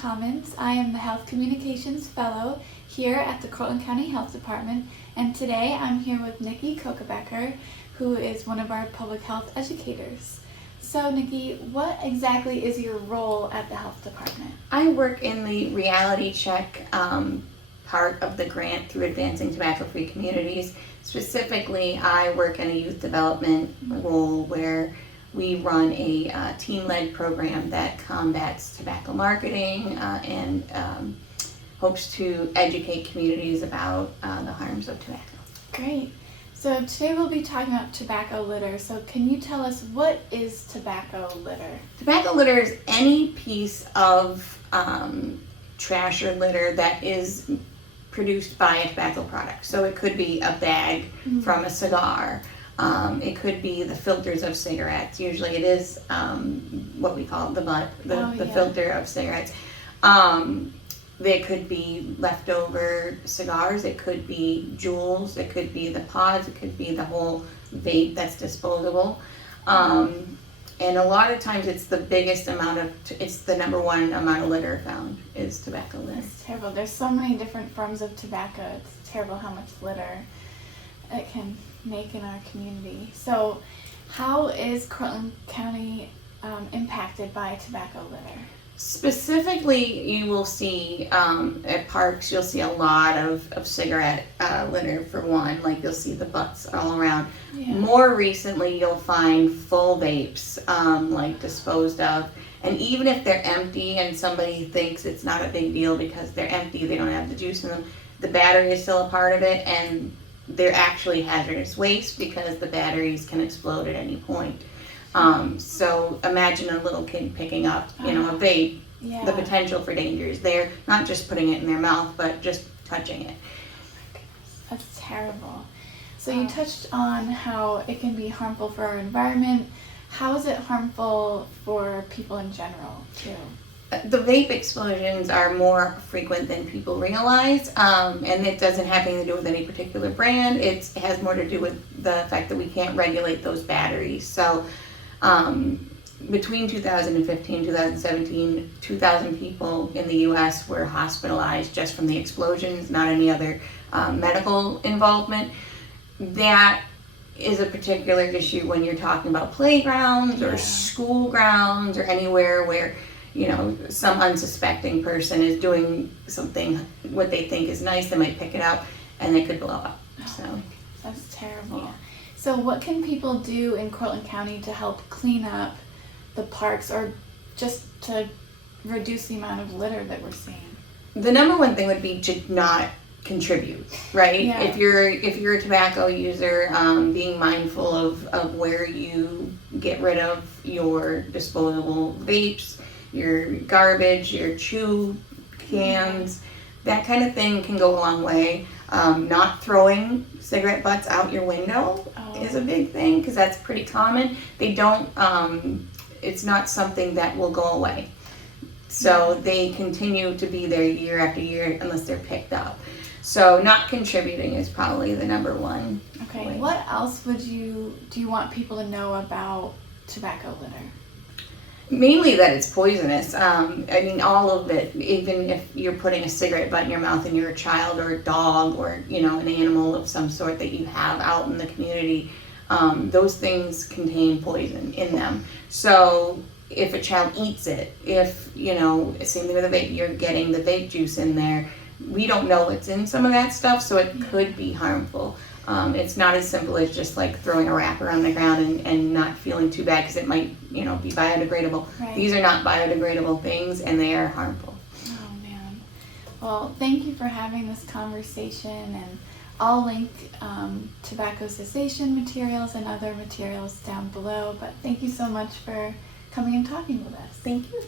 Commons. I am the Health Communications Fellow here at the Cortland County Health Department, and today I'm here with Nikki Koekebacker, who is one of our public health educators. So Nikki, what exactly is your role at the health department? I work in the reality check part of the grant through Advancing Tobacco-Free Communities. Specifically, I work in a youth development role where we run a team-led program that combats tobacco marketing and hopes to educate communities about the harms of tobacco. Great. So today we'll be talking about tobacco litter. So can you tell us, what is tobacco litter? Tobacco litter is any piece of trash or litter that is produced by a tobacco product. So it could be a bag from a cigar. It could be the filters of cigarettes. Usually it is what we call the butt, the filter of cigarettes. They could be leftover cigars. It could be jewels. It could be the pods. It could be the whole vape that's disposable. And a lot of times it's the biggest amount of, it's the number one amount of litter found is tobacco litter. That's terrible. There's so many different forms of tobacco. It's terrible how much litter it can make in our community. So how is Cortland County impacted by tobacco litter? Specifically, you will see at parks, you'll see a lot of cigarette litter for one. Like you'll see the butts all around. Yeah. More recently, you'll find full vapes like disposed of. And even if they're empty and somebody thinks it's not a big deal because they're empty, they don't have the juice in them, the battery is still a part of it, and they're actually hazardous waste because the batteries can explode at any point. So imagine a little kid picking up, a vape. Yeah. The potential for danger is there. Not just putting it in their mouth, but just touching it. Oh my goodness, that's terrible. So you touched on how it can be harmful for our environment. How is it harmful for people in general, too? The vape explosions are more frequent than people realize, and it doesn't have anything to do with any particular brand. It has more to do with the fact that we can't regulate those batteries. So between 2015 2017, 2,000 people in the U.S. were hospitalized just from the explosions, not any other medical involvement. That is a particular issue when you're talking about playgrounds or school grounds or anywhere where some unsuspecting person is doing something what they think is nice. They might pick it up and it could blow up. So that's terrible. Yeah. So what can people do in Cortland County to help clean up the parks, or just to reduce the amount of litter that we're seeing? The number one thing would be to not contribute, right? Yeah. If you're a tobacco user, being mindful of where you get rid of your disposable vapes, your garbage, your chew cans, that kind of thing can go a long way. Not throwing cigarette butts out your window is a big thing, because that's pretty common. They don't, it's not something that will go away. So they continue to be there year after year unless they're picked up. So not contributing is probably the number one. Okay, way. What else do you want people to know about tobacco litter? Mainly that it's poisonous. All of it, even if you're putting a cigarette butt in your mouth and you're a child or a dog or, an animal of some sort that you have out in the community, those things contain poison in them. So if a child eats it, same thing with a vape, you're getting the vape juice in there. We don't know what's in some of that stuff, so it could be harmful. It's not as simple as just like throwing a wrapper on the ground and not feeling too bad because it might, be biodegradable. Right. These are not biodegradable things, and they are harmful. Oh man. Well, thank you for having this conversation, and I'll link tobacco cessation materials and other materials down below. But thank you so much for coming and talking with us. Thank you.